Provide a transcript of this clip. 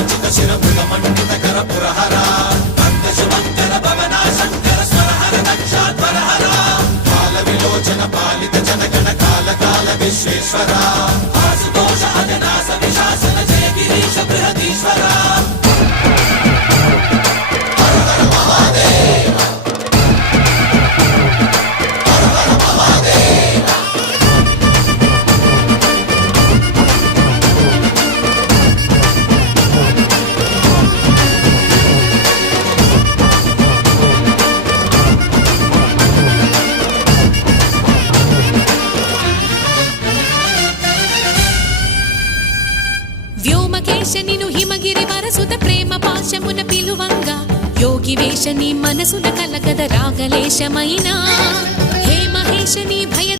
విరాజిత శిరముల మండిత కర పురహర భక్త శుభంకర భవనా శంకర స్వరహర దక్షాధ్వరహర కాల విలోచన పాలిత జనగణ కాల కాల విశ్వేశ్వర ఆశుతోష అజనాశ విశాసన జయ గిరీశ బృహదీశ్వర వ్యోమకేశనిను హిమగిరి వరసుత ప్రేమ పాశమున పిలువంగా యోగి వేషని మనసున కలకద రాగలేశమైనా హే మహేశని భయ